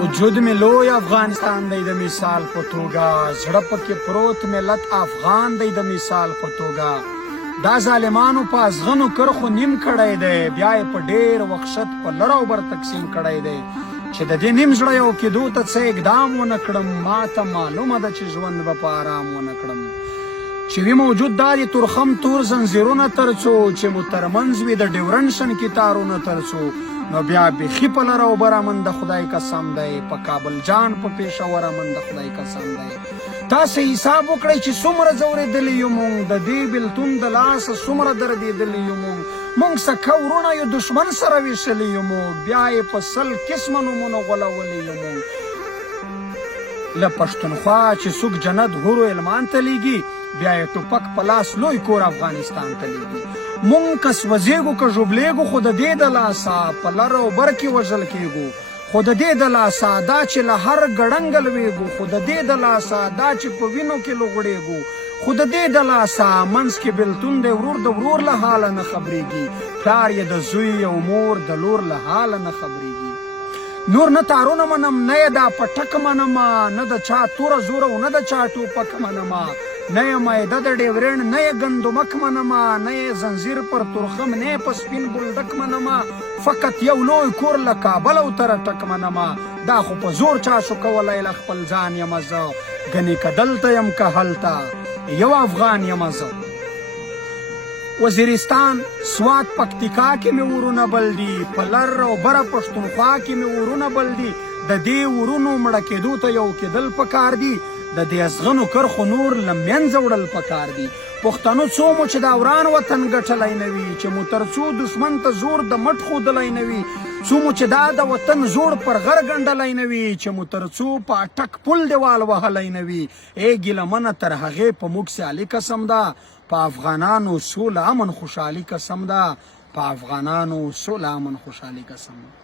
وجود می لوی افغانستان دی د مثال په توګه، زړه پکې پروت ملت افغان دی د مثال په توګه. دا ظالمانو په ازغنو کرخو نیم کړی دی، بیا یې په ډېر وخشت په لر او بر تقسیم کړی دی. چې د دې نیم زړه یو کېدو ته څه اقدام ونه کړم، ما ته معلومه ده چې ژوند به په آرام ونه کړم. چې وي موجود دا د تورخم تور زنځیرونه تر څو، چې مو ترمنځ وي د ډیورنډ شنکي تارونه تر څو، نو بیا بیخي په لر او بر امن د خدای قسم دی، په کابل جان په پېښور امن د خدای قسم دی. تاسې حساب وکړئ چې څومره ځورېدلي یو مونږ، د دې بېلتون د لاسه څومره دردېدلي یو مونږ سکه ورونه یو دښمن سره ویشلي یو مونږ، بیا یې په 100 قسمه نومونه غولولي یو مونږ. له پښتونخوا چې څوک جنت هورو المان ته لیږي، بیا یې ټوپک په لاس لوی کور افغانستان ته لیږي. مونږ که سوځېږو که ژوبلېږو، خو د دې د لاسه په لر او بر کې وژل کېږو، خو د دې د لاسه دا چې له هر ګړنګ لوېږو، خو د دې د لاسه دا چې په وینو کې لوغړېږو، خو د دې د لاسه منځ کې بېلتون دی، ورور د ورور له حاله نه خبرېږي، پلار یې د زوی او مور د لور له حاله نه خبرېږي. نور نه تارونه منم، نه یې دا پټک منمه، نه د چا توره زوره او نه د چا ټوپک منمه، نه یې مایده د ډیورنډ، نه یې ګندمک منمه، نه یې زنځیر پر تورخم، نه یې په سپین بولډک منمه، فقط یو لوی کور له کابل او تر ټک منمه. دا خو په زور چا شو کولی له خپل ځان یمه زه، ګنې که دلته یم که هلته یو افغان یمه زه. وزیرستان، سوات، پکتیکا کې مې ورونه بل دي، په لر او بره پښتونخوا کې مې ورونه بل دي. د دې ورونو مړه کېدو ته یو کېدل پکار دي، د دې ازغنو کرخو نور له منځه وړل پکار دي. پښتنو څو مو چې دا وران وطن ګټلی نه وي، چې مو تر څو دښمن ته زور د مټ ښودلی نه وي، څو مو چې دا د وطن زوړ پر غر ګنډلی نه وي، چې مو تر څو په اټک پل دیوال وهلی نه وي. ای ګیلمنه تر هغې په موږ سیالي قسم ده، په افغانانو سوله امن خوشحالي قسم ده، په افغانانو سوله امن خوشحالي قسم ده.